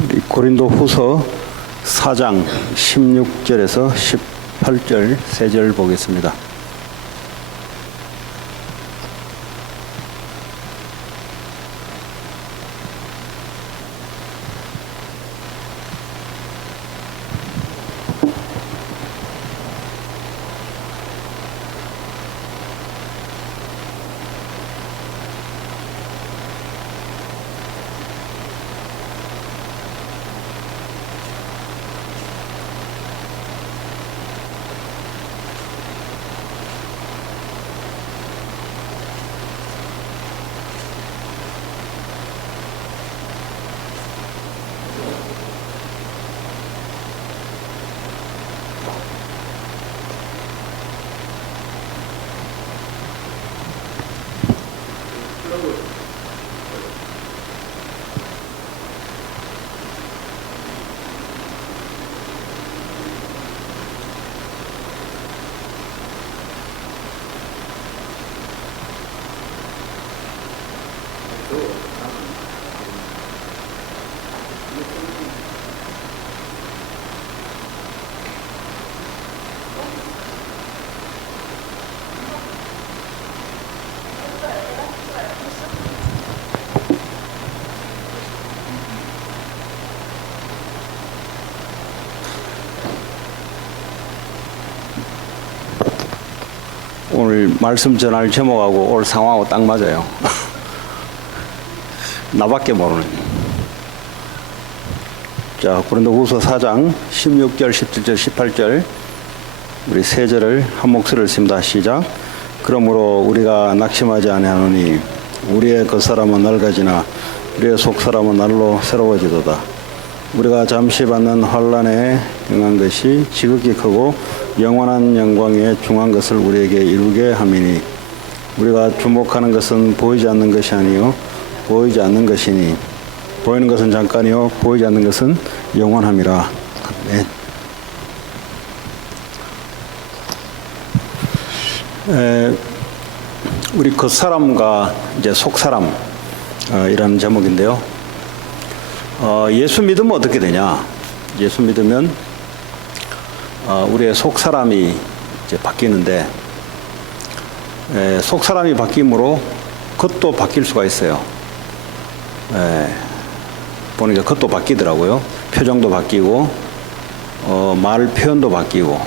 우리 고린도 후서 4장 16절에서 18절 세 절 보겠습니다. 오늘 말씀 전할 제목하고 올 상황하고 딱 맞아요. 나밖에 모르는. 자, 고린도 후서 4장 16절, 17절, 18절 우리 세 절을 한 목소리를 씁니다. 시작. 그러므로 우리가 낙심하지 아니하노니 우리의 겉사람은 낡아지나 우리의 속사람은 날로 새로워지도다. 우리가 잠시 받는 환난에 등한 것이 지극히 크고 영원한 영광에 중한 것을 우리에게 이루게 함이니 우리가 주목하는 것은 보이지 않는 것이 아니요 보이지 않는 것이니 보이는 것은 잠깐이요 보이지 않는 것은 영원함이라. 아멘. 우리 겉사람과 이제 속사람 이라는 제목인데요. 예수 믿으면 어떻게 되냐? 예수 믿으면 우리의 속사람이 이제 바뀌는데 속사람이 바뀜으로 겉도 바뀔 수가 있어요. 보니까 겉도 바뀌더라고요. 표정도 바뀌고 말 표현도 바뀌고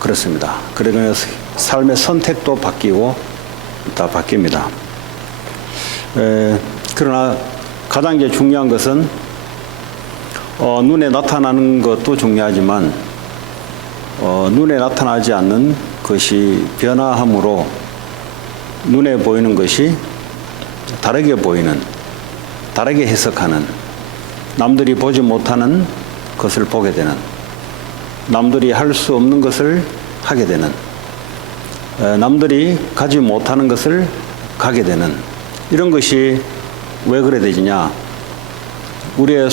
그렇습니다. 그러면서 삶의 선택도 바뀌고 다 바뀝니다. 그러나 가장 이제 중요한 것은 눈에 나타나는 것도 중요하지만 눈에 나타나지 않는 것이 변화함으로 눈에 보이는 것이 다르게 보이는, 다르게 해석하는, 남들이 보지 못하는 것을 보게 되는, 남들이 할 수 없는 것을 하게 되는, 남들이 가지 못하는 것을 가게 되는, 이런 것이 왜 그래 되지냐? 우리의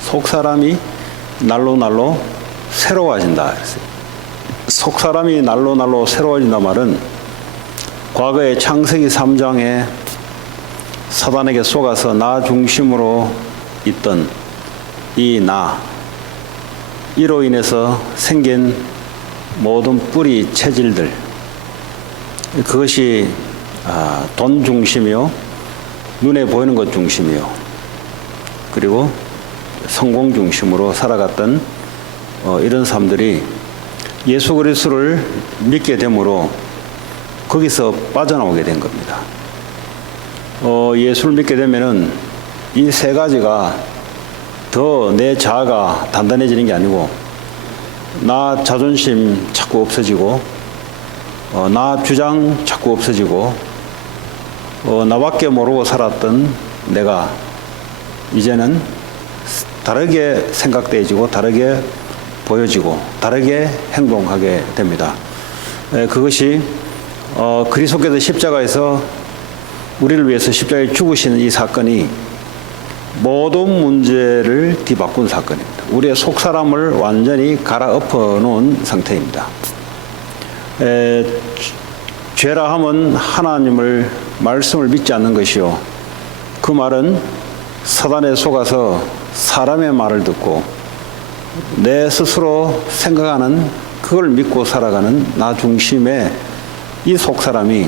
속사람이 날로 새로워진다. 속사람이 날로 새로워진다 말은 과거의 창세기 3장에 사단에게 속아서 나 중심으로 있던 이 이로 인해서 생긴 모든 뿌리 체질들, 그것이 돈 중심이요, 눈에 보이는 것 중심이요, 그리고 성공 중심으로 살아갔던 이런 사람들이 예수 그리스도를 믿게 되므로 거기서 빠져나오게 된 겁니다. 예수를 믿게 되면은 이 세 가지가 더 내 자아가 단단해지는 게 아니고 나 자존심 자꾸 없어지고 나 주장 자꾸 없어지고 나밖에 모르고 살았던 내가 이제는 다르게 생각되어지고 다르게 보여지고 다르게 행동하게 됩니다. 그것이 그리스도께서 십자가에서 우리를 위해서 십자가에 죽으시는 이 사건이 모든 문제를 뒤바꾼 사건입니다. 우리의 속사람을 완전히 갈아엎어 놓은 상태입니다. 죄라 함은 하나님을 말씀을 믿지 않는 것이요 그 말은 사단에 속아서 사람의 말을 듣고 내 스스로 생각하는 그걸 믿고 살아가는 나 중심의 이 속사람이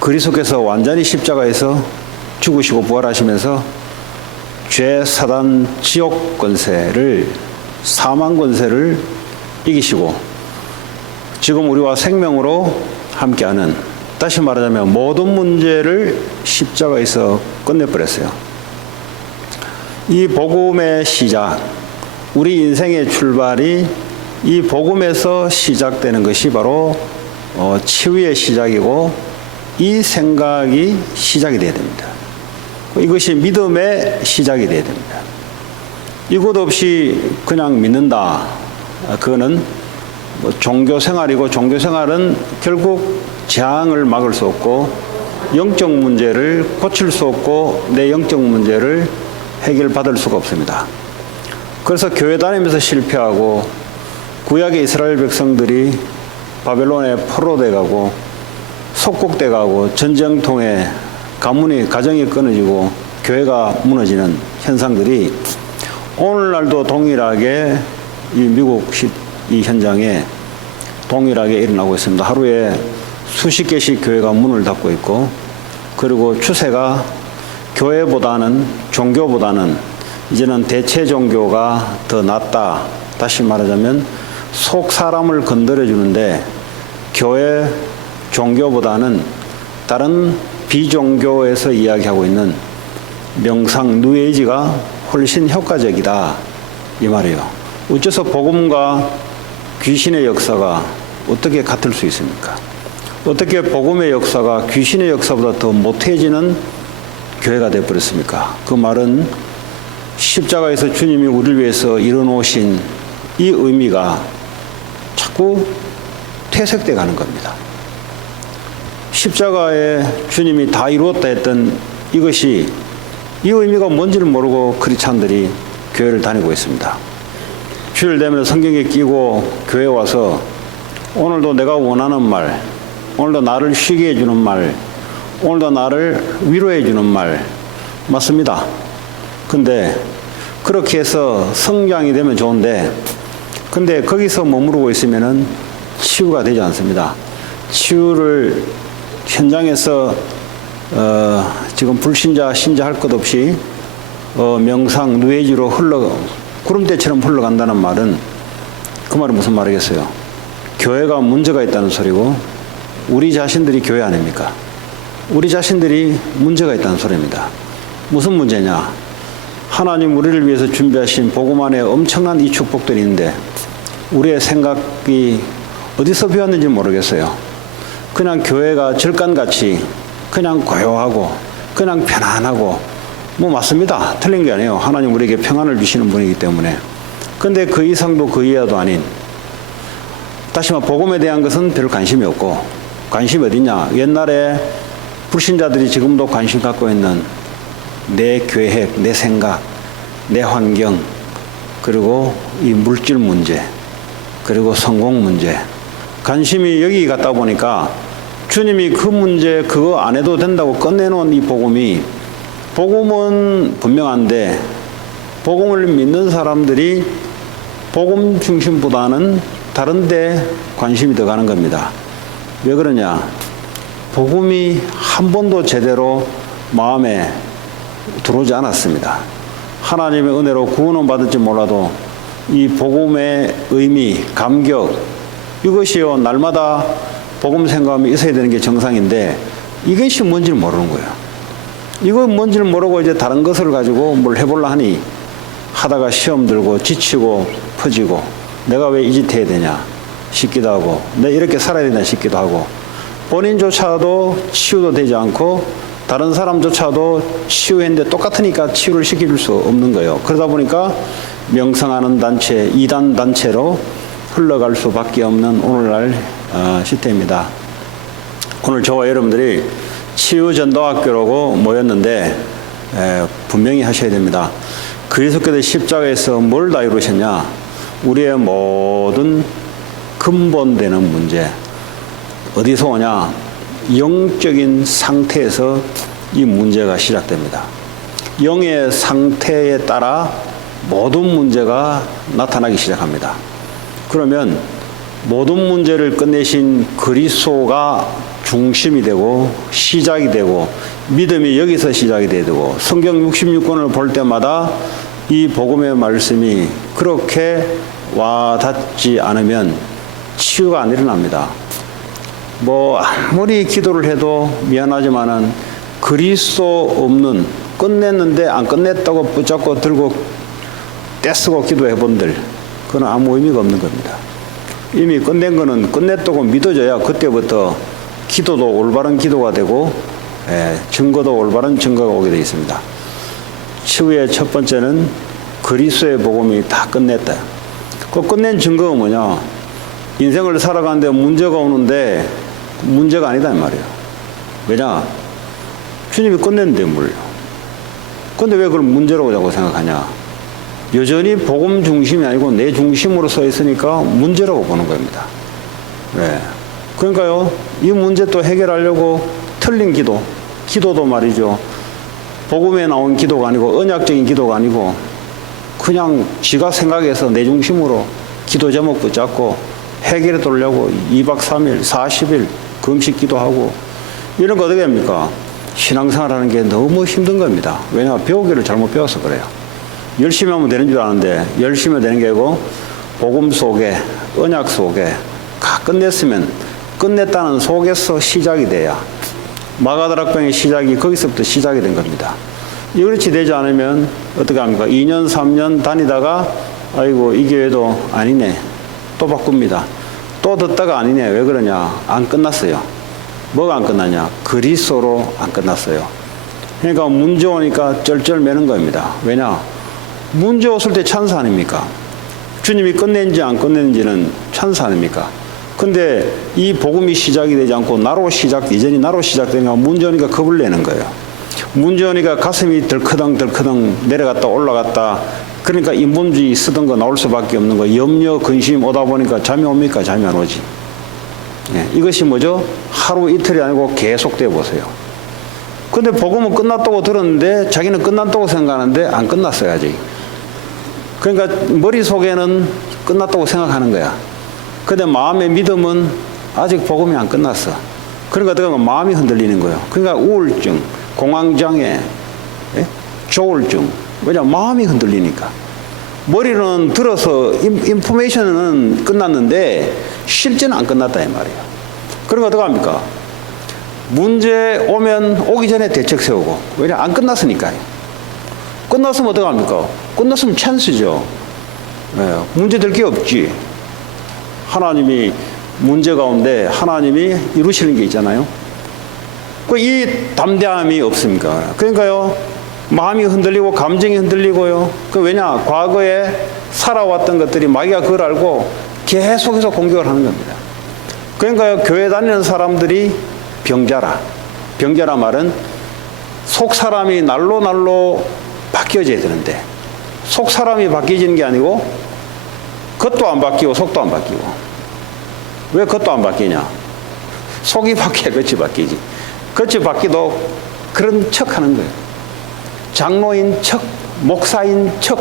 그리스도께서 완전히 십자가에서 죽으시고 부활하시면서 죄, 사단, 지옥 권세를, 사망 권세를 이기시고 지금 우리와 생명으로 함께하는, 다시 말하자면 모든 문제를 십자가에서 끝내버렸어요. 이 복음의 시작, 우리 인생의 출발이 이 복음에서 시작되는 것이 바로 치유의 시작이고 이 생각이 시작이 되어야 됩니다. 이것이 믿음의 시작이 되어야 됩니다. 이것 없이 그냥 믿는다. 그거는 종교 생활이고, 종교 생활은 결국 재앙을 막을 수 없고 영적 문제를 고칠 수 없고 내 영적 문제를 해결받을 수가 없습니다. 그래서 교회 다니면서 실패하고 구약의 이스라엘 백성들이 바벨론에 포로돼 가고 속국돼 가고 전쟁통에 가정이 끊어지고 교회가 무너지는 현상들이 오늘날도 동일하게 이 미국 이 현장에 동일하게 일어나고 있습니다. 하루에 수십 개씩 교회가 문을 닫고 있고, 그리고 추세가 교회보다는, 종교보다는 이제는 대체 종교가 더 낫다. 다시 말하자면 속 사람을 건드려 주는데 교회 종교보다는 다른 비종교에서 이야기하고 있는 명상 뉴에이지가 훨씬 효과적이다, 이 말이에요. 어째서 복음과 귀신의 역사가 어떻게 같을 수 있습니까? 어떻게 복음의 역사가 귀신의 역사보다 더 못해지는 교회가 되어버렸습니까? 그 말은 십자가에서 주님이 우리를 위해서 이뤄놓으신 이 의미가 자꾸 퇴색돼 가는 겁니다. 십자가에 주님이 다 이루었다 했던 이것이, 이 의미가 뭔지를 모르고 크리스찬들이 교회를 다니고 있습니다. 주일 되면 성경에 끼고 교회 와서 오늘도 내가 원하는 말, 오늘도 나를 쉬게 해주는 말, 오늘도 나를 위로해 주는 말, 맞습니다. 근데 그렇게 해서 성장이 되면 좋은데, 근데 거기서 머무르고 있으면은 치유가 되지 않습니다. 치유를 현장에서 지금 불신자, 신자 할 것 없이 명상, 누에지로 구름대처럼 흘러간다는 말은, 그 말은 무슨 말이겠어요? 교회가 문제가 있다는 소리고 우리 자신들이 교회 아닙니까? 우리 자신들이 문제가 있다는 소리입니다. 무슨 문제냐? 하나님 우리를 위해서 준비하신 복음 안에 엄청난 이 축복들이 있는데 우리의 생각이 어디서 배웠는지 모르겠어요. 그냥 교회가 절간같이 그냥 고요하고 그냥 편안하고, 뭐 맞습니다. 틀린 게 아니에요. 하나님 우리에게 평안을 주시는 분이기 때문에. 근데 그 이상도 그 이하도 아닌, 다시 말해 복음에 대한 것은 별 관심이 없고, 관심이 어디냐? 옛날에 불신자들이 지금도 관심 갖고 있는 내 계획, 내 생각, 내 환경, 그리고 이 물질 문제, 그리고 성공 문제, 관심이 여기 갔다 보니까 주님이 그 문제 그거 안 해도 된다고 끝내놓은 이 복음이, 복음은 분명한데 복음을 믿는 사람들이 복음 중심보다는 다른 데 관심이 더 가는 겁니다. 왜 그러냐? 복음이 한 번도 제대로 마음에 들어오지 않았습니다. 하나님의 은혜로 구원은 받을지 몰라도 이 복음의 의미, 감격, 이것이요 날마다 복음 생각하면 있어야 되는 게 정상인데 이것이 뭔지를 모르는 거예요. 이건 뭔지를 모르고 이제 다른 것을 가지고 뭘 해보려 하니 하다가 시험 들고 지치고 퍼지고, 내가 왜 이 짓 해야 되냐 싶기도 하고, 내가 이렇게 살아야 되나 싶기도 하고, 본인조차도 치유도 되지 않고 다른 사람조차도 치유했는데 똑같으니까 치유를 시킬 수 없는 거예요. 그러다 보니까 명상하는 단체, 이단 단체로 흘러갈 수밖에 없는 오늘날 시대입니다. 오늘 저와 여러분들이 치유전도학교라고 모였는데 분명히 하셔야 됩니다. 그리스도께서 십자가에서 뭘 다 이루셨냐? 우리의 모든 근본되는 문제, 어디서 오냐? 영적인 상태에서 이 문제가 시작됩니다. 영의 상태에 따라 모든 문제가 나타나기 시작합니다. 그러면 모든 문제를 끝내신 그리스도가 중심이 되고 시작이 되고 믿음이 여기서 시작이 되고 성경 66권을 볼 때마다 이 복음의 말씀이 그렇게 와닿지 않으면 치유가 안 일어납니다. 뭐 아무리 기도를 해도 미안하지만은 그리스도 없는 끝냈는데 안 끝냈다고 붙잡고 들고 떼쓰고 기도해 본들 그건 아무 의미가 없는 겁니다. 이미 끝낸 거는 끝냈다고 믿어져야 그때부터 기도도 올바른 기도가 되고 증거도 올바른 증거가 오게 되어 있습니다. 치유의 첫 번째는 그리스도의 복음이 다 끝냈다. 그 끝낸 증거가 뭐냐? 인생을 살아가는데 문제가 오는데 문제가 아니다 이 말이에요. 왜냐? 주님이 끝냈는데 뭘요? 근데 왜 그걸 문제라고 자꾸 생각하냐? 여전히 복음 중심이 아니고 내 중심으로 서 있으니까 문제라고 보는 겁니다. 네. 그러니까요, 이 문제 또 해결하려고 틀린 기도도 말이죠. 복음에 나온 기도가 아니고 언약적인 기도가 아니고 그냥 지가 생각해서 내 중심으로 기도 제목 붙잡고 해결해 두려고 2박 3일, 40일 금식 기도하고 이런 거 어떻게 합니까? 신앙생활하는 게 너무 힘든 겁니다. 왜냐? 배우기를 잘못 배워서 그래요. 열심히 하면 되는 줄 아는데 열심히 되는 게 아니고 복음 속에 언약 속에 다 끝냈으면 끝냈다는 속에서 시작이 돼야 마가다락방의 시작이 거기서부터 시작이 된 겁니다. 이렇게 되지 않으면 어떻게 합니까? 2년 3년 다니다가 아이고 이 교회도 아니네 또 바꿉니다. 또 듣다가 아니네. 왜 그러냐? 안 끝났어요. 뭐가 안 끝나냐? 그리스도로 안 끝났어요. 그러니까 문제 오니까 쩔쩔매는 겁니다. 왜냐? 문제 왔을 때 찬사 아닙니까? 주님이 끝낸지 안 끝냈는지는 찬사 아닙니까? 근데 이 복음이 시작이 되지 않고 이전이 나로 시작되니까 문제 오니까 겁을 내는 거예요. 문제 오니까 가슴이 덜커덩 내려갔다 올라갔다. 그러니까 인본주의 쓰던 거 나올 수밖에 없는 거. 염려, 근심 오다 보니까 잠이 옵니까? 잠이 안 오지. 네, 이것이 뭐죠? 하루 이틀이 아니고 계속돼 보세요. 근데 복음은 끝났다고 들었는데 자기는 끝났다고 생각하는데 안 끝났어요 아직. 그러니까 머릿속에는 끝났다고 생각하는 거야. 근데 마음의 믿음은 아직 복음이 안 끝났어. 그러니까 어떻게 보면 마음이 흔들리는 거예요. 그러니까 우울증, 공황장애, 조울증. 왜냐하면 마음이 흔들리니까. 머리는 들어서 인포메이션은 끝났는데 실제는 안 끝났다 이 말이에요. 그러니까 어떻게 합니까? 문제 오기 전에 대책 세우고. 왜냐? 안 끝났으니까요. 끝났으면 어떻게 합니까? 끝났으면 찬스죠. 네, 문제 될 게 없지. 하나님이 문제 가운데 하나님이 이루시는 게 있잖아요. 이 담대함이 없습니까? 그러니까요, 마음이 흔들리고 감정이 흔들리고요. 왜냐? 과거에 살아왔던 것들이 마귀가 그걸 알고 계속해서 공격을 하는 겁니다. 그러니까요, 교회 다니는 사람들이 병자라 말은 속 사람이 날로 바뀌어져야 되는데 속 사람이 바뀌어지는 게 아니고 겉도 안 바뀌고 속도 안 바뀌고. 왜 겉도 안 바뀌냐? 속이 바뀌어야 겉이 바뀌지. 겉이 바뀌도 그런 척 하는 거예요. 장로인 척, 목사인 척.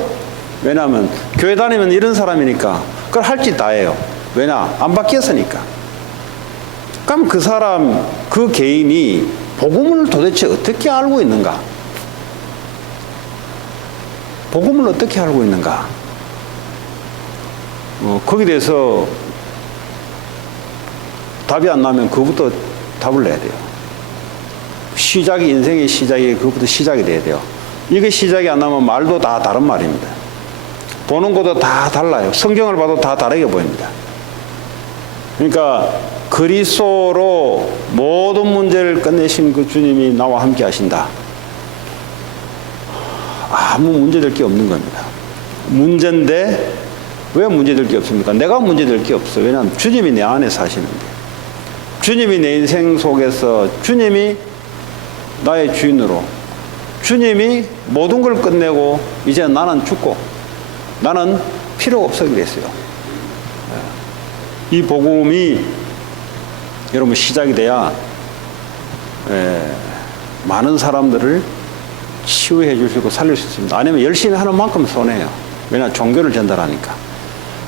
왜냐하면 교회 다니면 이런 사람이니까 그걸 할 짓 다 해요. 왜냐? 안 바뀌었으니까. 그럼 그 사람, 그 개인이 복음을 도대체 어떻게 알고 있는가? 복음을 어떻게 알고 있는가? 거기에 대해서 답이 안 나면 그것부터 답을 내야 돼요. 인생의 시작이 그것부터 시작이 돼야 돼요. 이게 시작이 안 나면 말도 다 다른 말입니다. 보는 것도 다 달라요. 성경을 봐도 다 다르게 보입니다. 그러니까 그리스도로 모든 문제를 끝내신 그 주님이 나와 함께 하신다. 아무 문제될 게 없는 겁니다. 문제인데 왜 문제될 게 없습니까? 내가 문제될 게 없어요. 왜냐하면 주님이 내 안에 사시는데. 주님이 내 인생 속에서 주님이 나의 주인으로 주님이 모든 걸 끝내고 이제 나는 죽고 나는 필요가 없어지게 됐어요. 이 복음이 여러분 시작이 돼야 많은 사람들을 치유해 줄 수 있고 살릴 수 있습니다. 아니면 열심히 하는 만큼 손해요. 왜냐, 종교를 전달하니까.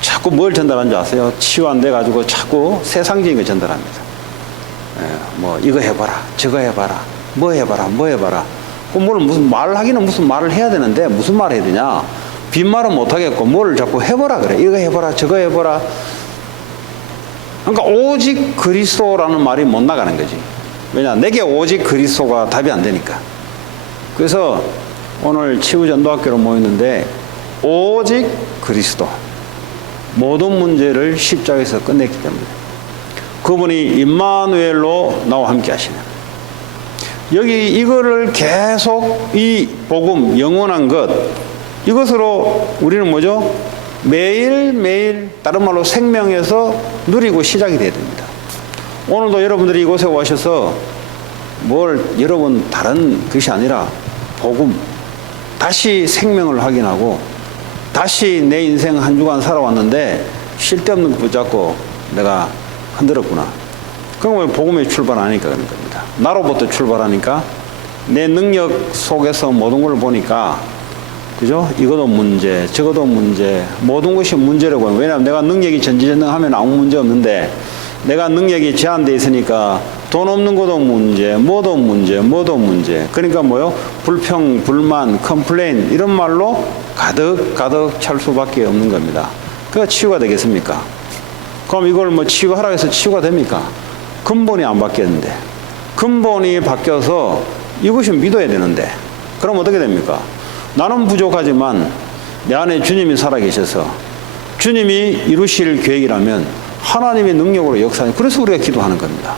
자꾸 뭘 전달하는지 아세요? 치유 안 돼가지고 자꾸 세상적인 거 전달합니다. 뭐 이거 해봐라, 저거 해봐라, 뭐 해봐라, 뭐 해봐라. 뭘 무슨 말하기는 무슨 말을 해야 되는데 무슨 말을 해야 되냐? 빈말은 못하겠고 뭘 자꾸 해보라 그래. 이거 해봐라, 저거 해봐라. 그러니까 오직 그리스도라는 말이 못 나가는 거지. 왜냐, 내게 오직 그리스도가 답이 안 되니까. 그래서 오늘 치유전도학교로 모였는데 오직 그리스도, 모든 문제를 십자가에서 끝냈기 때문에 그분이 임마누엘로 나와 함께 하시는, 여기 이거를 계속 이 복음, 영원한 것, 이것으로 우리는 뭐죠? 매일매일 다른 말로 생명에서 누리고 시작이 돼야 됩니다. 오늘도 여러분들이 이곳에 오셔서 뭘 여러분 다른 것이 아니라 복음, 다시 생명을 확인하고 다시 내 인생 한 주간 살아왔는데 쓸데없는 거 붙잡고 내가 흔들었구나. 그건 복음에 출발하니까 그런 겁니다. 나로부터 출발하니까 내 능력 속에서 모든 걸 보니까, 그죠? 이것도 문제, 저것도 문제, 모든 것이 문제라고. 왜냐하면 내가 능력이 전지전능하면 아무 문제 없는데 내가 능력이 제한되어 있으니까 돈 없는 것도 문제, 뭐도 문제, 뭐도 문제. 그러니까 뭐요? 불평, 불만, 컴플레인 이런 말로 가득 찰 수밖에 없는 겁니다. 그가 치유가 되겠습니까? 그럼 이걸 뭐 치유하라고 해서 치유가 됩니까? 근본이 안 바뀌었는데, 근본이 바뀌어서 이것이 믿어야 되는데, 그럼 어떻게 됩니까? 나는 부족하지만 내 안에 주님이 살아계셔서 주님이 이루실 계획이라면 하나님의 능력으로 역사하는, 그래서 우리가 기도하는 겁니다.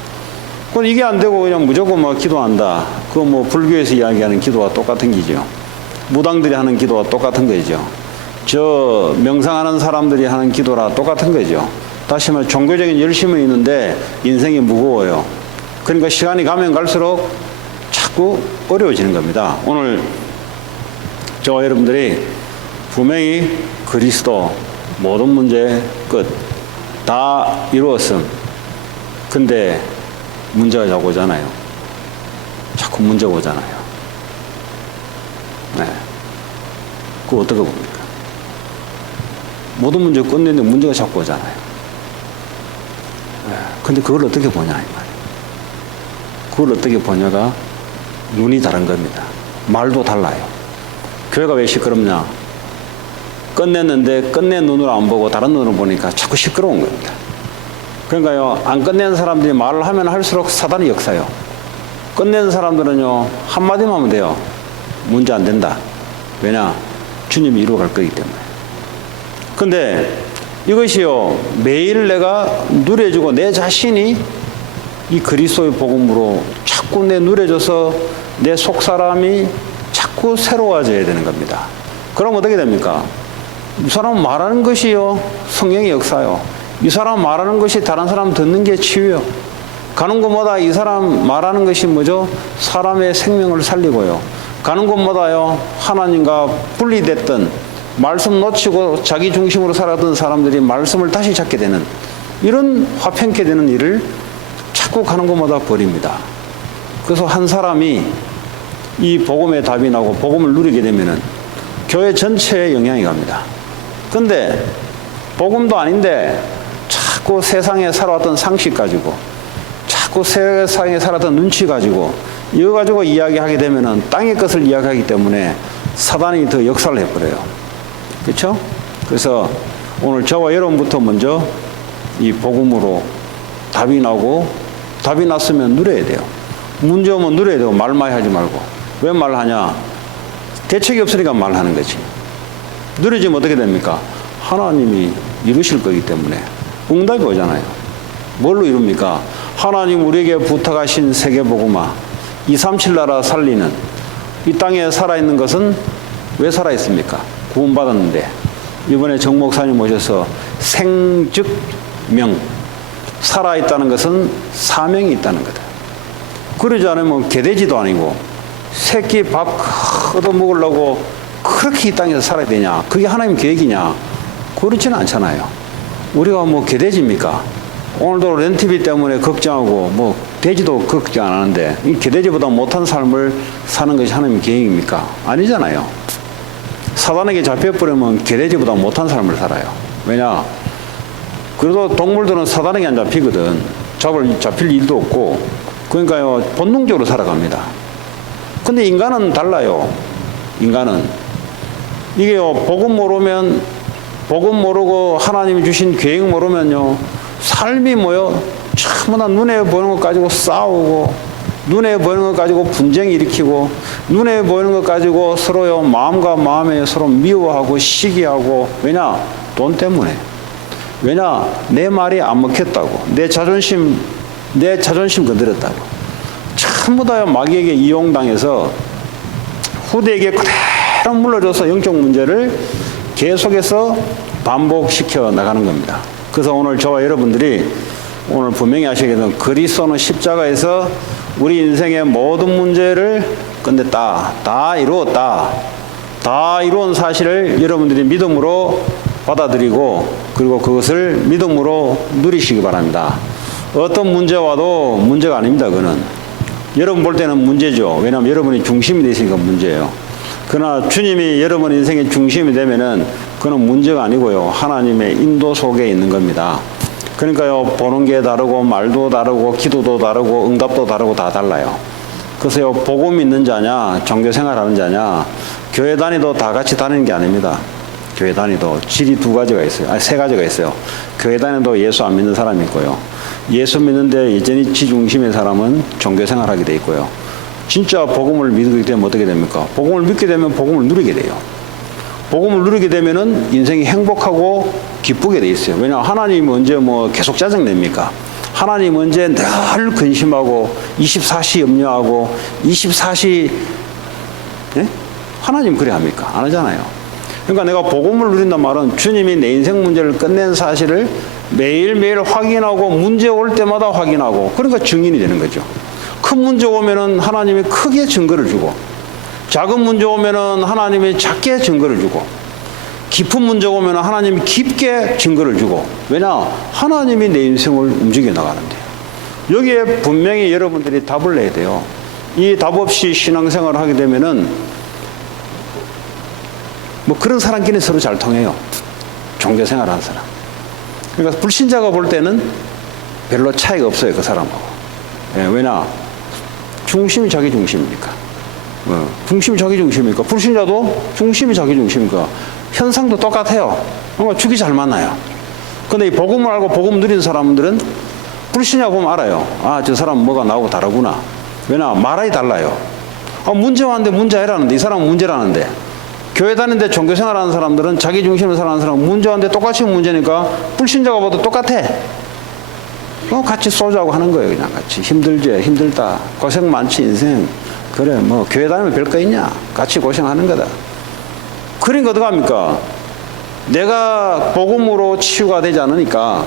그건 이게 안 되고 그냥 무조건 뭐 기도한다, 그거 뭐 불교에서 이야기하는 기도와 똑같은 기죠. 무당들이 하는 기도와 똑같은 거죠. 저 명상하는 사람들이 하는 기도라 똑같은 거죠. 다시 말해 종교적인 열심은 있는데 인생이 무거워요. 그러니까 시간이 가면 갈수록 자꾸 어려워지는 겁니다. 오늘 저와 여러분들이 분명히 그리스도 모든 문제 끝 다 이루었음. 근데 문제가 자꾸 오잖아요. 자꾸 문제가 오잖아요. 네. 그거 어떻게 봅니까? 모든 문제 끝냈는데 문제가 자꾸 오잖아요. 네. 근데 그걸 어떻게 보냐, 이 말이에요. 그걸 어떻게 보냐가 눈이 다른 겁니다. 말도 달라요. 교회가 왜 시끄럽냐? 끝냈는데 끝낸 눈으로 안 보고 다른 눈으로 보니까 자꾸 시끄러운 겁니다. 그러니까요, 안 끝낸 사람들이 말을 하면 할수록 사단이 역사요. 끝낸 사람들은요, 한마디만 하면 돼요. 문제 안 된다. 왜냐? 주님이 이루어갈 거기 때문에. 근데 이것이요, 매일 내가 누려주고 내 자신이 이 그리스도의 복음으로 자꾸 내 누려져서 내 속사람이 자꾸 새로워져야 되는 겁니다. 그럼 어떻게 됩니까? 이 사람 말하는 것이요, 성령의 역사요. 이 사람 말하는 것이 다른 사람 듣는 게 치유요. 가는 곳마다 이 사람 말하는 것이 뭐죠? 사람의 생명을 살리고요. 가는 곳마다요, 하나님과 분리됐던, 말씀 놓치고 자기 중심으로 살았던 사람들이 말씀을 다시 찾게 되는, 이런 화평케 되는 일을 자꾸 가는 곳마다 벌입니다. 그래서 한 사람이 이 복음의 답이 나고 복음을 누리게 되면은 교회 전체에 영향이 갑니다. 근데 복음도 아닌데 자꾸 세상에 살아왔던 상식 가지고, 자꾸 세상에 살았던 눈치 가지고, 이거 가지고 이야기하게 되면은 땅의 것을 이야기하기 때문에 사단이 더 역사를 해버려요. 그렇죠? 그래서 오늘 저와 여러분부터 먼저 이 복음으로 답이 나고, 답이 났으면 누려야 돼요. 문제 오면 누려야 되고, 말 많이 하지 말고. 왜 말하냐? 대책이 없으니까 말하는 거지. 누려지면 어떻게 됩니까? 하나님이 이루실 거기 때문에 응답이 오잖아요. 뭘로 이룹니까? 하나님 우리에게 부탁하신 세계복음화, 237 나라 살리는, 이 땅에 살아있는 것은 왜 살아있습니까? 구원받았는데 이번에 정 목사님 오셔서 생즉명, 살아있다는 것은 사명이 있다는 거다. 그러지 않으면 개돼지도 아니고 새끼 밥 얻어먹으려고 그렇게 이 땅에서 살아야 되냐? 그게 하나님 계획이냐? 그렇지는 않잖아요. 우리가 뭐 개돼지입니까? 오늘도 렌트비 때문에 걱정하고 뭐 되지도 걱정 안 하는데 이 기대지보다 못한 삶을 사는 것이 하나님의 계획입니까? 아니잖아요. 사단에게 잡혀버리면 기대지보다 못한 삶을 살아요. 왜냐? 그래도 동물들은 사단에게 안 잡히거든. 잡힐 일도 없고. 그러니까요, 본능적으로 살아갑니다. 근데 인간은 달라요. 인간은. 이게요, 복음 모르고 하나님이 주신 계획 모르면요, 삶이 뭐요? 참나 눈에 보이는 것 가지고 싸우고, 눈에 보이는 것 가지고 분쟁 일으키고, 눈에 보이는 것 가지고 서로요, 마음과 마음에 서로 미워하고 시기하고. 왜냐? 돈 때문에. 왜냐? 내 말이 안 먹혔다고. 내 자존심 건드렸다고. 전부 다 마귀에게 이용당해서 후대에게 그대로 물러줘서 영적 문제를 계속해서 반복시켜 나가는 겁니다. 그래서 오늘 저와 여러분들이 오늘 분명히 아시겠지만 그리스도는 십자가에서 우리 인생의 모든 문제를 끝냈다. 다 이루었다. 다 이루은 사실을 여러분들이 믿음으로 받아들이고 그리고 그것을 믿음으로 누리시기 바랍니다. 어떤 문제 와도 문제가 아닙니다. 그는 여러분 볼 때는 문제죠. 왜냐하면 여러분이 중심이 되시니까 문제예요. 그러나 주님이 여러분 인생의 중심이 되면은 그는 문제가 아니고요. 하나님의 인도 속에 있는 겁니다. 그러니까요, 보는 게 다르고 말도 다르고 기도도 다르고 응답도 다르고 다 달라요. 그래서요, 복음 있는 자냐, 종교 생활하는 자냐, 교회 다니도 다 같이 다니는 게 아닙니다. 교회 다니도 질이 세 가지가 있어요. 교회 다니도 예수 안 믿는 사람이 있고요. 예수 믿는데 여전히 지중심의 사람은 종교 생활하게 돼 있고요. 진짜 복음을 믿게 되면 어떻게 됩니까? 복음을 믿게 되면 복음을 누리게 돼요. 복음을 누리게 되면은 인생이 행복하고 기쁘게 돼 있어요. 왜냐하면 하나님이 언제 계속 짜증냅니까? 하나님 언제 늘 근심하고 24시 염려하고 24시 하나님 그래 합니까? 안 하잖아요. 그러니까 내가 복음을 누린단 말은 주님이 내 인생 문제를 끝낸 사실을 매일매일 확인하고 문제 올 때마다 확인하고 그러니까 증인이 되는 거죠. 큰 문제 오면은 하나님이 크게 증거를 주고 작은 문제 오면은 하나님이 작게 증거를 주고 깊은 문제 오면은 하나님이 깊게 증거를 주고. 왜냐? 하나님이 내 인생을 움직여 나가는데 여기에 분명히 여러분들이 답을 내야 돼요. 이 답 없이 신앙생활을 하게 되면은 그런 사람끼리 서로 잘 통해요. 종교생활하는 사람. 그러니까 불신자가 볼 때는 별로 차이가 없어요. 그 사람하고. 왜냐? 중심이 자기 중심이니까. 중심이 자기 중심이니까. 불신자도 중심이 자기 중심이니까. 현상도 똑같아요. 그러니까 축이 잘 맞나요. 근데 이 복음을 알고 복음 누린 사람들은 불신자 보면 알아요. 아, 저 사람 뭐가 나하고 다르구나. 왜냐? 말이 달라요. 문제 왔는데 문제 아니라는데 이 사람은 문제라는데. 교회 다니는데 종교생활 하는 사람들은 자기 중심으로 살아가는 사람은 문제 왔는데 똑같이 문제니까 불신자가 봐도 똑같아. 같이 소주하고 하는 거예요. 그냥 같이. 힘들지? 힘들다. 고생 많지 인생. 그래 교회 다니면 별거 있냐? 같이 고생하는 거다. 그러니까 어떡합니까? 내가 복음으로 치유가 되지 않으니까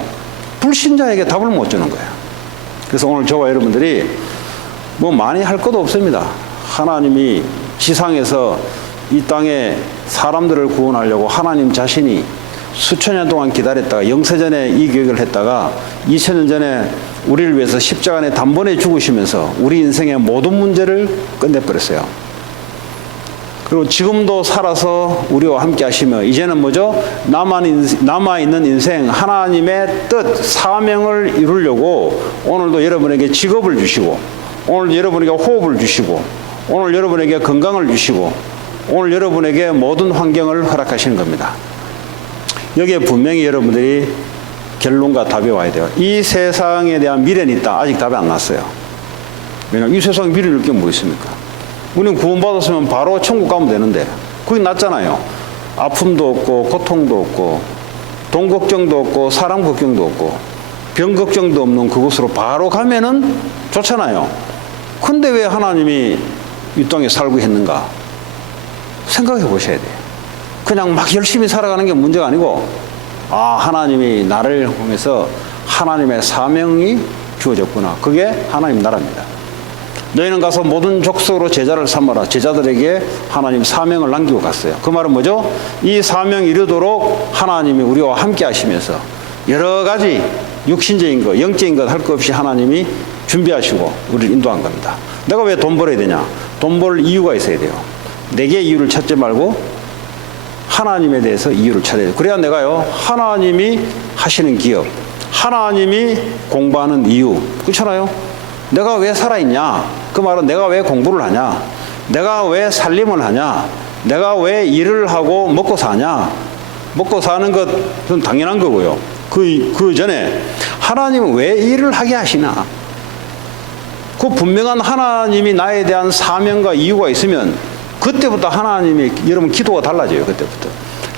불신자에게 답을 못 주는 거야. 그래서 오늘 저와 여러분들이 많이 할 것도 없습니다. 하나님이 지상에서 이 땅에 사람들을 구원하려고 하나님 자신이 수천 년 동안 기다렸다가 영세전에 이 계획을 했다가 2000년 전에 우리를 위해서 십자가에 단번에 죽으시면서 우리 인생의 모든 문제를 끝내버렸어요. 그리고 지금도 살아서 우리와 함께 하시며 이제는 남아있는 인생 하나님의 뜻, 사명을 이루려고 오늘도 여러분에게 직업을 주시고 오늘 여러분에게 호흡을 주시고 오늘 여러분에게 건강을 주시고 오늘 여러분에게 모든 환경을 허락하시는 겁니다. 여기에 분명히 여러분들이 결론과 답이 와야 돼요. 이 세상에 대한 미래는 있다. 아직 답이 안 났어요. 왜냐하면 이 세상에 미래를 게 뭐 있습니까? 우리는 구원받았으면 바로 천국 가면 되는데 그게 낫잖아요. 아픔도 없고 고통도 없고 돈 걱정도 없고 사람 걱정도 없고 병 걱정도 없는 그곳으로 바로 가면은 좋잖아요. 근데 왜 하나님이 이 땅에 살고 했는가? 생각해 보셔야 돼요. 그냥 막 열심히 살아가는 게 문제가 아니고 하나님이 나를 통해서 하나님의 사명이 주어졌구나. 그게 하나님 나라입니다. 너희는 가서 모든 족속으로 제자를 삼아라. 제자들에게 하나님 사명을 남기고 갔어요. 그 말은 뭐죠? 이 사명 이루도록 하나님이 우리와 함께 하시면서 여러 가지 육신적인 것, 영적인 것 할 것 없이 하나님이 준비하시고 우리를 인도한 겁니다. 내가 왜 돈 벌어야 되냐? 돈 벌 이유가 있어야 돼요. 내게 이유를 찾지 말고 하나님에 대해서 이유를 찾아야 돼요. 그래야 내가요, 하나님이 하시는 기업, 하나님이 공부하는 이유, 그렇잖아요. 내가 왜 살아있냐? 그 말은 내가 왜 공부를 하냐? 내가 왜 살림을 하냐? 내가 왜 일을 하고 먹고 사냐? 먹고 사는 것은 당연한 거고요. 그 전에 하나님은 왜 일을 하게 하시나? 그 분명한 하나님이 나에 대한 사명과 이유가 있으면 그때부터 하나님이, 여러분 기도가 달라져요. 그때부터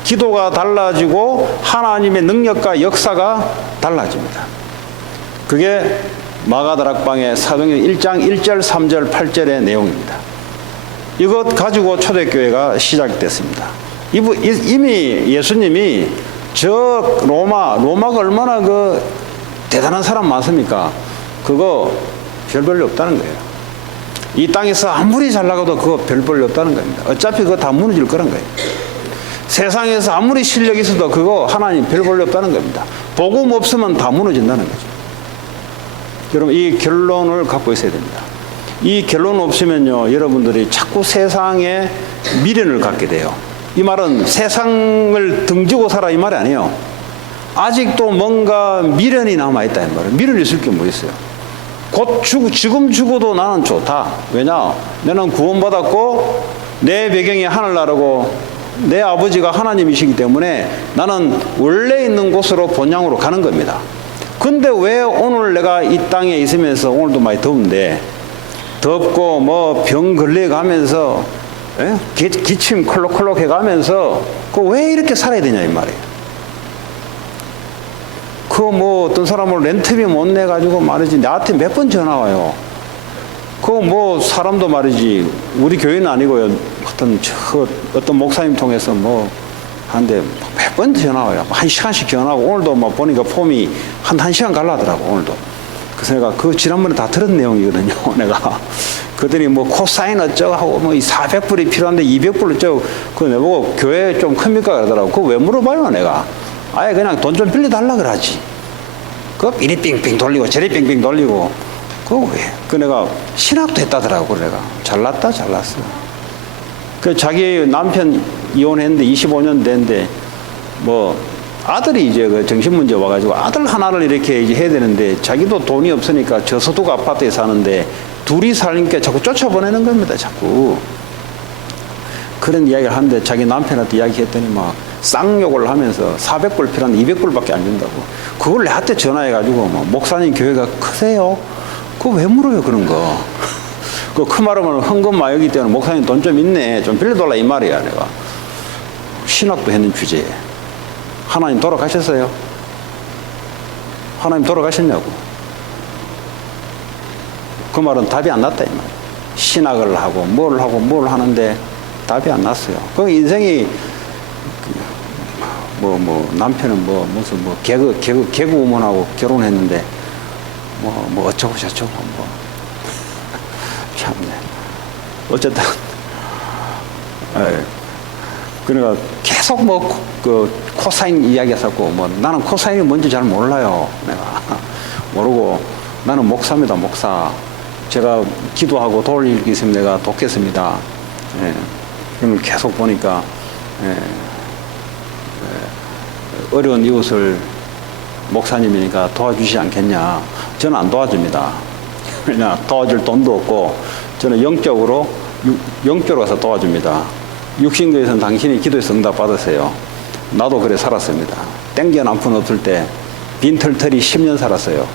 기도가 달라지고 하나님의 능력과 역사가 달라집니다. 그게 마가다락방의 사도행전 1장 1절 3절 8절의 내용입니다. 이것 가지고 초대교회가 시작됐습니다. 이미 예수님이 저 로마가 얼마나 그 대단한 사람 많습니까? 그거 별볼일 없다는 거예요. 이 땅에서 아무리 잘 나가도 그거 별볼일 없다는 겁니다. 어차피 그거 다 무너질 거란 거예요. 세상에서 아무리 실력이 있어도 그거 하나님 별볼일 없다는 겁니다. 복음 없으면 다 무너진다는 거죠. 여러분 이 결론을 갖고 있어야 됩니다. 이 결론 없으면요, 여러분들이 자꾸 세상에 미련을 갖게 돼요. 이 말은 세상을 등지고 살아 이 말이 아니에요. 아직도 뭔가 미련이 남아있다 이 말이에요. 미련이 있을 게 뭐 있어요. 곧 지금 죽어도 나는 좋다. 왜냐? 나는 구원받았고 내 배경이 하늘나라고 내 아버지가 하나님이시기 때문에 나는 원래 있는 곳으로 본향으로 가는 겁니다. 근데 왜 오늘 내가 이 땅에 있으면서, 오늘도 많이 더운데 덥고 뭐 병 걸려가면서 기침 콜록콜록 해가면서 그 왜 이렇게 살아야 되냐 이 말이에요. 그 뭐 어떤 사람을 렌트비 못 내가지고 말이지 나한테 몇 번 전화 와요. 그 뭐 사람도 말이지 우리 교회는 아니고요. 어떤 목사님 통해서 뭐 하는데 몇 번 전화 와요. 한 시간씩 전화하고 오늘도 막 보니까 폼이 한 시간 갈라더라고 오늘도. 그래서 내가 그 지난번에 다 들은 내용이거든요. 내가 그들이 뭐 코사인 어쩌고 하고 뭐 400불이 필요한데 200불 어쩌고 그 내보고 교회 좀 큽니까 그러더라고. 그거 왜 물어봐요 내가. 아예 그냥 돈 좀 빌려달라 그러지. 그 이리 빙빙 돌리고 저리 빙빙 돌리고 그거 왜? 그 내가 신학도 했다더라고. 내가 잘났다 잘났어. 그 자기 남편 이혼했는데 25년 됐는데 뭐 아들이 이제 그 정신문제 와가지고 아들 하나를 이렇게 이제 해야 되는데 자기도 돈이 없으니까 저소득 아파트에 사는데 둘이 살니까 자꾸 쫓아보내는 겁니다. 자꾸 그런 이야기를 하는데 자기 남편한테 이야기했더니 막 쌍욕을 하면서 400불 필요한데 200불밖에 안 준다고. 그걸 내한테 전화해가지고 뭐 목사님 교회가 크세요? 그거 왜 물어요 그런 거. 그 말하면 헌금 마역이기 때문에 목사님 돈 좀 있네 좀 빌려달라 이 말이야. 내가 신학도 했는 주제에 하나님 돌아가셨어요? 하나님 돌아가셨냐고. 그 말은 답이 안 났다 이 말. 신학을 하고 뭘 하는데 답이 안 났어요. 그 인생이 남편은 무슨 개그우먼하고 결혼했는데 뭐 어쩌고 저쩌고 참네. 어쨌든 그러니까 계속 그 코사인 이야기했었고 나는 코사인이 뭔지 잘 몰라요. 내가 모르고 나는 목사입니다. 목사. 제가 기도하고 도울 일이 있으면 내가 돕겠습니다. 그러면 계속 보니까 어려운 이웃을 목사님이니까 도와주시지 않겠냐. 저는 안 도와줍니다. 그냥 도와줄 돈도 없고 저는 영적으로 가서 도와줍니다. 육신교에서는 당신이 기도해서 응답 받으세요. 나도 그래 살았습니다. 땡겨 남편 없을 때 빈털터리 10년 살았어요.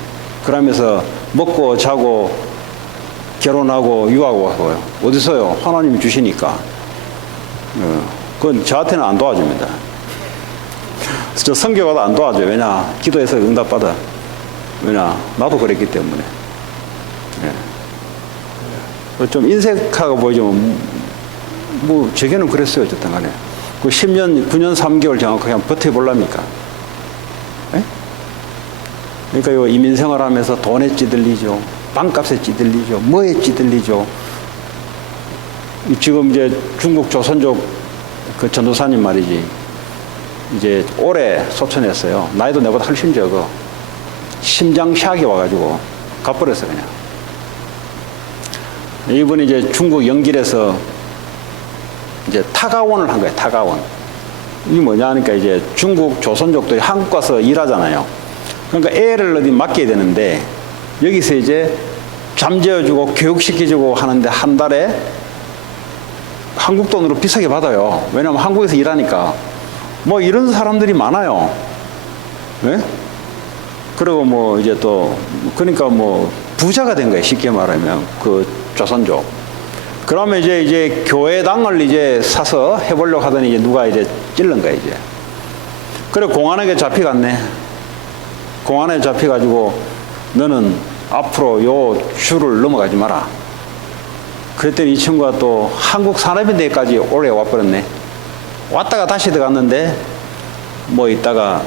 그러면서 먹고 자고 결혼하고 유하고 하고요. 어디서요? 하나님이 주시니까. 그건 저한테는 안 도와줍니다. 저 선교가도 안 도와줘요. 왜냐? 기도해서 응답 받아. 왜냐? 나도 그랬기 때문에. 좀 인색하고 보이지만 제게는 그랬어요. 어쨌든 간에. 그 10년, 9년 3개월 정확하게 한번 버텨보랍니까? 그러니까 요 이민생활 하면서 돈에 찌들리죠. 방값에 찌들리죠. 뭐에 찌들리죠. 지금 이제 중국 조선족 그 전도사님 말이지. 이제 올해 소천했어요. 나이도 내보다 훨씬 적어. 심장샥이 와가지고 가버렸어 그냥. 이번에 이제 중국 영길에서 이제 타가원을 한 거예요. 타가원. 이게 뭐냐 하니까 이제 중국 조선족들이 한국 가서 일하잖아요. 그러니까 애를 어디 맡겨야 되는데 여기서 이제 잠재워주고 교육시켜주고 하는데 한 달에 한국 돈으로 비싸게 받아요. 왜냐하면 한국에서 일하니까. 뭐 이런 사람들이 많아요. 네? 그리고 뭐 이제 또 그러니까 뭐 부자가 된 거예요. 쉽게 말하면 그 조선족. 그러면 이제 교회당을 이제 사서 해보려고 하더니 이제 누가 이제 찔른 거야 이제. 그래 공안에게 잡혀갔네. 공안에 잡혀가지고 너는 앞으로 요 줄을 넘어가지 마라. 그랬더니 이 친구가 또 한국 산업인대까지 오래 와버렸네. 왔다가 다시 들어갔는데 뭐 있다가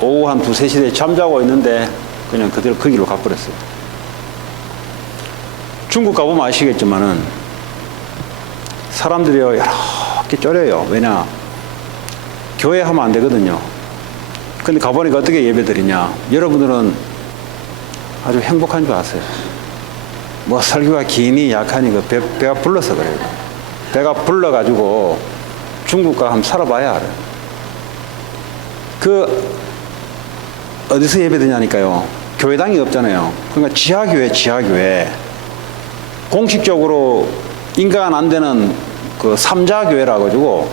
오후 한 2, 3시에 잠자고 있는데 그냥 그대로 그 길로 가버렸어요. 중국 가보면 아시겠지만은 사람들이요 이렇게 쫄여요. 왜냐 교회 하면 안 되거든요. 근데 가보니까 어떻게 예배 드리냐. 여러분들은 아주 행복한 줄 아세요. 뭐 설교가 기니 약하니 배가 불러서 그래요. 배가 불러가지고 중국 가 한번 살아봐야 알아요. 그 어디서 예배 드냐니까요. 교회당이 없잖아요. 그러니까 지하교회. 공식적으로 인가가 안 되는 그 삼자교회라 가지고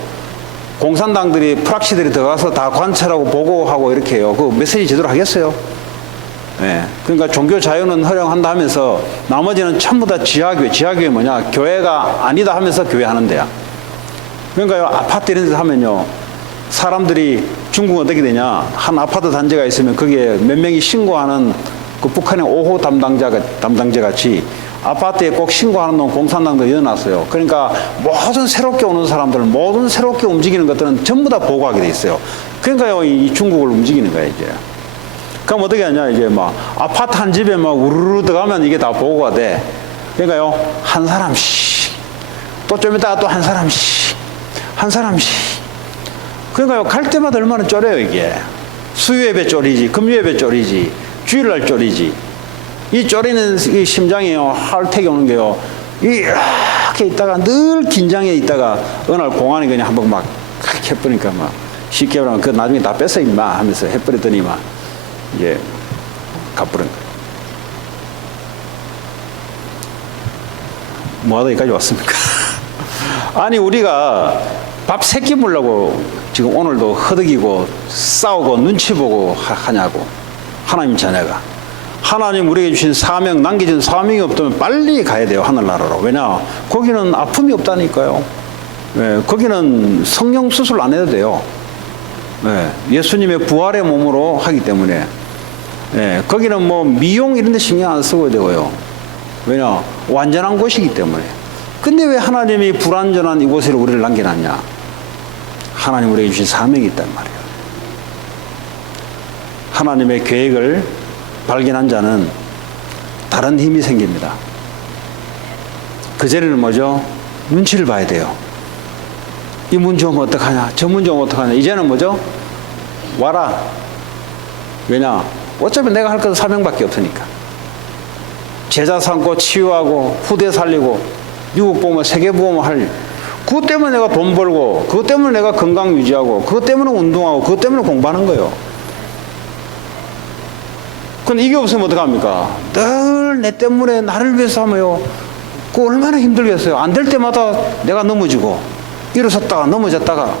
공산당들이 프락시들이 들어가서 다 관찰하고 보고하고 이렇게 해요. 그 메시지 제대로 하겠어요? 예. 그러니까 종교 자유는 허용한다 하면서 나머지는 전부 다 지하교회 뭐냐? 교회가 아니다 하면서 교회 하는 데야. 그러니까요, 아파트 이런 데서 하면요, 사람들이 중국은 어떻게 되냐? 한 아파트 단지가 있으면 거기에 몇 명이 신고하는 그 북한의 5호 담당자 같이 아파트에 꼭 신고하는 놈 공산당들이 넣어놨어요. 그러니까 모든 새롭게 오는 사람들, 모든 새롭게 움직이는 것들은 전부 다 보고하게 돼 있어요. 그러니까요, 이 중국을 움직이는 거예요, 이제. 그럼 어떻게 하냐, 이제 막 아파트 한 집에 막 우르르 들어가면 이게 다 보고가 돼. 그러니까요, 한 사람씩, 또 좀 이따가 또 한 사람씩. 그러니까요, 갈 때마다 얼마나 쫄여요, 이게. 수요예배 쫄이지, 금요예배 쫄이지, 주일날 쫄이지. 이 쫄이는 이 심장이요, 할택이 오는 게요, 이렇게 있다가 늘 긴장해 있다가 어느 날 공안이 그냥 한번 막 해버리니까 막 쉽게 말하면 그 나중에 다 뺐어, 임마 하면서 해버렸더니 막 이제 가버린 거예요. 뭐하다 여기까지 왔습니까? 아니, 우리가 밥 세 끼 먹으려고 지금 오늘도 허덕이고 싸우고 눈치 보고 하냐고. 하나님 자녀가. 하나님 우리에게 주신 사명, 남겨진 사명이 없다면 빨리 가야 돼요, 하늘나라로. 왜냐? 거기는 아픔이 없다니까요. 예, 거기는 성령 수술 안 해도 돼요. 예, 예수님의 부활의 몸으로 하기 때문에. 예, 거기는 뭐 미용 이런 데 신경 안 쓰고 되고요. 왜냐? 완전한 곳이기 때문에. 근데 왜 하나님이 불완전한 이곳에 우리를 남겨놨냐? 하나님 우리에게 주신 사명이 있단 말이에요. 하나님의 계획을 발견한 자는 다른 힘이 생깁니다. 그전에는 뭐죠? 눈치를 봐야 돼요. 이 문제 오면 어떡하냐? 저 문제 오면 어떡하냐? 이제는 뭐죠? 와라. 왜냐? 어차피 내가 할 것은 사명밖에 없으니까. 제자 삼고 치유하고 후대 살리고 미국 보면 세계 보면 할 그것 때문에 내가 돈 벌고 그것 때문에 내가 건강 유지하고 그것 때문에 운동하고 그것 때문에 공부하는 거예요. 근데 이게 없으면 어떡합니까? 늘 내 때문에 나를 위해서 하면요, 그거 얼마나 힘들겠어요. 안 될 때마다 내가 넘어지고 일어섰다가 넘어졌다가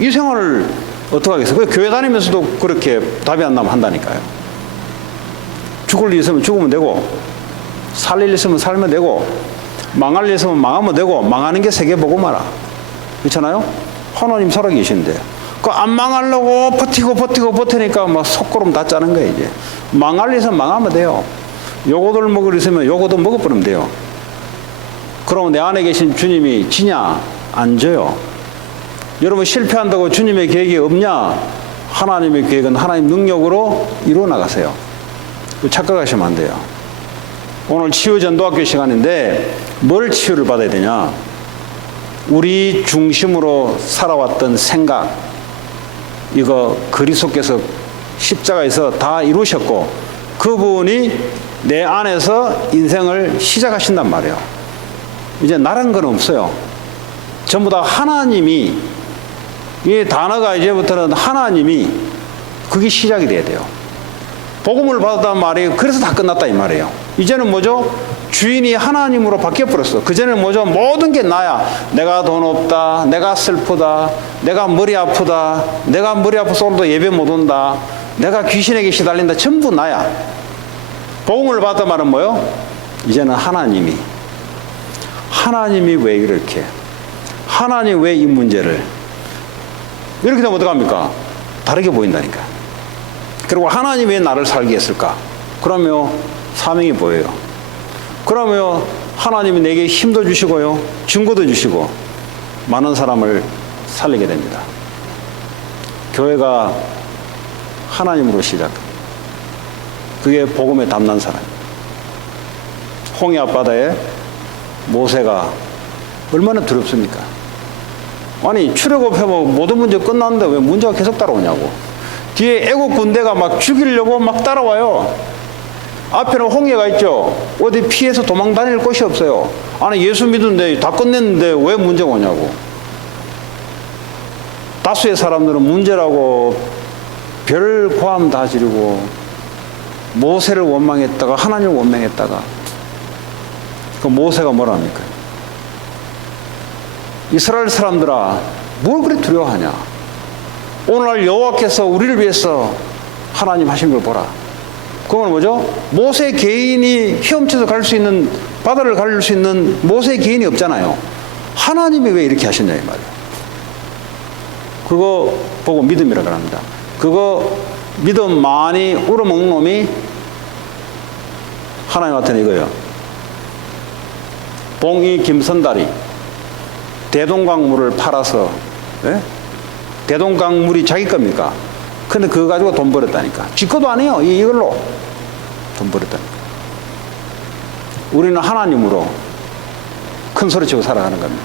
이 생활을 어떡하겠어요? 그 교회 다니면서도 그렇게 답이 안 나면 한다니까요. 죽을 일 있으면 죽으면 되고, 살 일 있으면 살면 되고, 망할 일 있으면 망하면 되고, 망하는 게 세계보고 마라. 그렇잖아요? 하나님 살아계신데 그 안 망하려고 버티니까 막 속고름 다 짜는 거예요. 이제 망할 일 있으면 망하면 돼요. 요거들 먹을 일 있으면 요거도 먹어버리면 돼요. 그러면 내 안에 계신 주님이 지냐? 안 져요. 여러분 실패한다고 주님의 계획이 없냐? 하나님의 계획은 하나님 능력으로 이루어 나가세요. 착각하시면 안 돼요. 오늘 치유전도학교 시간인데 뭘 치유를 받아야 되냐? 우리 중심으로 살아왔던 생각, 이거 그리스도께서 십자가에서 다 이루셨고 그분이 내 안에서 인생을 시작하신단 말이에요. 이제 나란 건 없어요. 전부 다 하나님이, 이 단어가 이제부터는 하나님이, 그게 시작이 돼야 돼요. 복음을 받았단 말이 그래서 다 끝났다 이 말이에요. 이제는 뭐죠? 주인이 하나님으로 바뀌어버렸어. 그전에는 뭐죠? 모든 게 나야. 내가 돈 없다, 내가 슬프다, 내가 머리 아프다, 내가 머리 아파서 오늘도 예배 못 온다, 내가 귀신에게 시달린다, 전부 나야. 복음을 받았단 말은 뭐요? 이제는 하나님이 왜 이렇게, 하나님 왜 이 문제를, 이렇게 되면 어떡합니까? 다르게 보인다니까. 그리고 하나님 왜 나를 살게 했을까? 그러면 사명이 보여요. 그러면 하나님이 내게 힘도 주시고요, 증거도 주시고 많은 사람을 살리게 됩니다. 교회가 하나님으로 시작. 그게 복음에 담난 사람. 홍해 앞바다에 모세가 얼마나 두렵습니까? 아니 출애굽하면 모든 문제 끝났는데 왜 문제가 계속 따라오냐고. 뒤에 애국 군대가 막 죽이려고 막 따라와요. 앞에는 홍해가 있죠. 어디 피해서 도망 다닐 곳이 없어요. 아니 예수 믿는데 다 끝냈는데 왜 문제가 오냐고. 다수의 사람들은 문제라고 별 고함 다 지르고 모세를 원망했다가 하나님을 원망했다가, 그 모세가 뭐라 합니까? 이스라엘 사람들아, 뭘 그리 두려워하냐? 오늘날 여호와께서 우리를 위해서 하나님 하신 걸 보라. 그건 뭐죠? 모세 개인이 헤엄쳐서 갈 수 있는, 바다를 가릴 수 있는 모세 개인이 없잖아요. 하나님이 왜 이렇게 하셨냐 이 말이에요. 그거 보고 믿음이라고 합니다. 그거 믿음 많이 우러먹는 놈이 하나님한테는 이거예요. 봉이 김선달이 대동강물을 팔아서, 예? 대동강물이 자기 겁니까? 근데 그거 가지고 돈 벌었다니까. 지 것도 아니에요. 이걸로 돈 벌었다니까. 우리는 하나님으로 큰 소리 치고 살아가는 겁니다.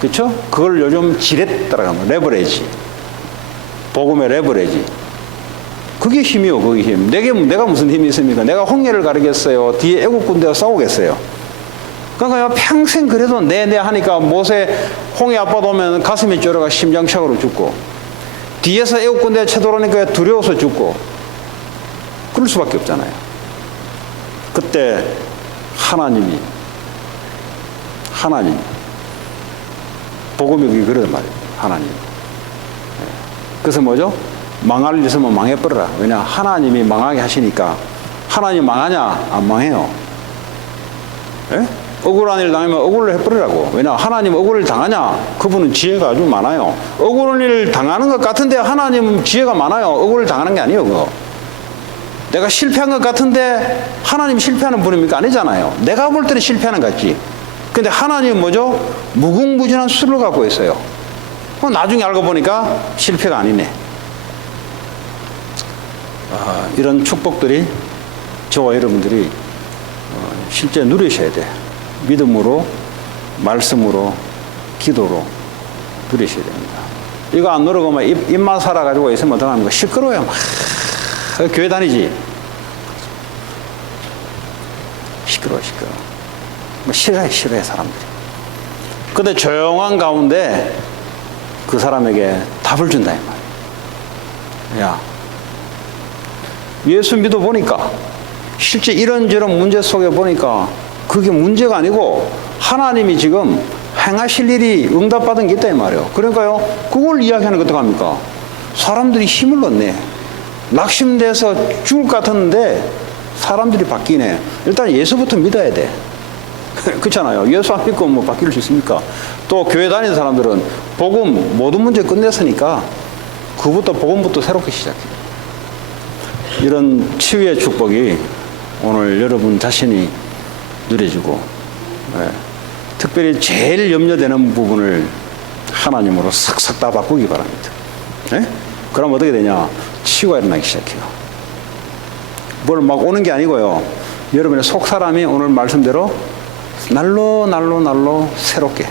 그렇죠? 그걸 요즘 지렛다라고 하면 레버리지. 복음의 레버리지. 그게 힘이요. 그게 힘. 내가 무슨 힘이 있습니까? 내가 홍해를 가르겠어요? 뒤에 애국 군대와 싸우겠어요? 그러니까 평생 그래도 내 하니까 모세 홍해 앞바다 오면 가슴이 쫄아가 심장착오로 죽고, 뒤에서 애국 군대가 쳐들어오니까 두려워서 죽고, 그럴 수밖에 없잖아요. 그때 하나님 복음이 그러단 말이에요. 하나님. 그래서 뭐죠? 망할 일 있으면 망해버려라. 왜냐? 하나님이 망하게 하시니까. 하나님 망하냐? 안 망해요. 예? 억울한 일 당하면 억울을 해버리라고. 왜냐? 하나님 억울을 당하냐? 그분은 지혜가 아주 많아요. 억울한 일 당하는 것 같은데 하나님은 지혜가 많아요. 억울을 당하는 게 아니에요. 그거. 내가 실패한 것 같은데 하나님 실패하는 분입니까? 아니잖아요. 내가 볼 때는 실패하는 것 같지. 근데 하나님은 뭐죠? 무궁무진한 수를 갖고 있어요. 나중에 알고 보니까 실패가 아니네. 이런 축복들이 저와 여러분들이 실제 누리셔야 돼. 믿음으로, 말씀으로, 기도로 누리셔야 됩니다. 이거 안 누르고 막 입만 살아가지고 있으면 어떡합니까? 시끄러워요. 막 교회 다니지. 시끄러워. 뭐 싫어해 사람들이. 근데 조용한 가운데 그 사람에게 답을 준다 이 말이야. 야, 예수 믿어 보니까 실제 이런저런 문제 속에 보니까 그게 문제가 아니고 하나님이 지금 행하실 일이 응답받은 게 있다 이 말이에요. 그러니까요, 그걸 이야기하는 거 어떡합니까? 사람들이 힘을 얻네. 낙심돼서 죽을 것 같았는데 사람들이 바뀌네. 일단 예수부터 믿어야 돼. 그렇잖아요. 예수 안 믿고 뭐 바뀔 수 있습니까? 또 교회 다니는 사람들은 복음 모든 문제 끝냈으니까 그부터 복음부터 새롭게 시작해요. 이런 치유의 축복이 오늘 여러분 자신이 누려지고, 특별히 제일 염려되는 부분을 하나님으로 싹싹 다 바꾸기 바랍니다. 그럼 어떻게 되냐? 치유가 일어나기 시작해요. 뭘 막 오는 게 아니고요. 여러분의 속 사람이 오늘 말씀대로 날로 새롭게,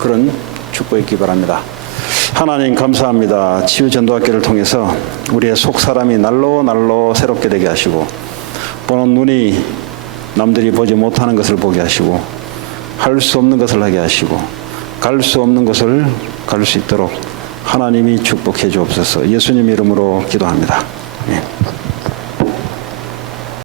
그런 축복이 있기 바랍니다. 하나님 감사합니다. 치유전도학교를 통해서 우리의 속 사람이 날로 새롭게 되게 하시고, 보는 눈이 남들이 보지 못하는 것을 보게 하시고 할 수 없는 것을 하게 하시고 갈 수 없는 것을 갈 수 있도록 하나님이 축복해 주옵소서. 예수님 이름으로 기도합니다. 예.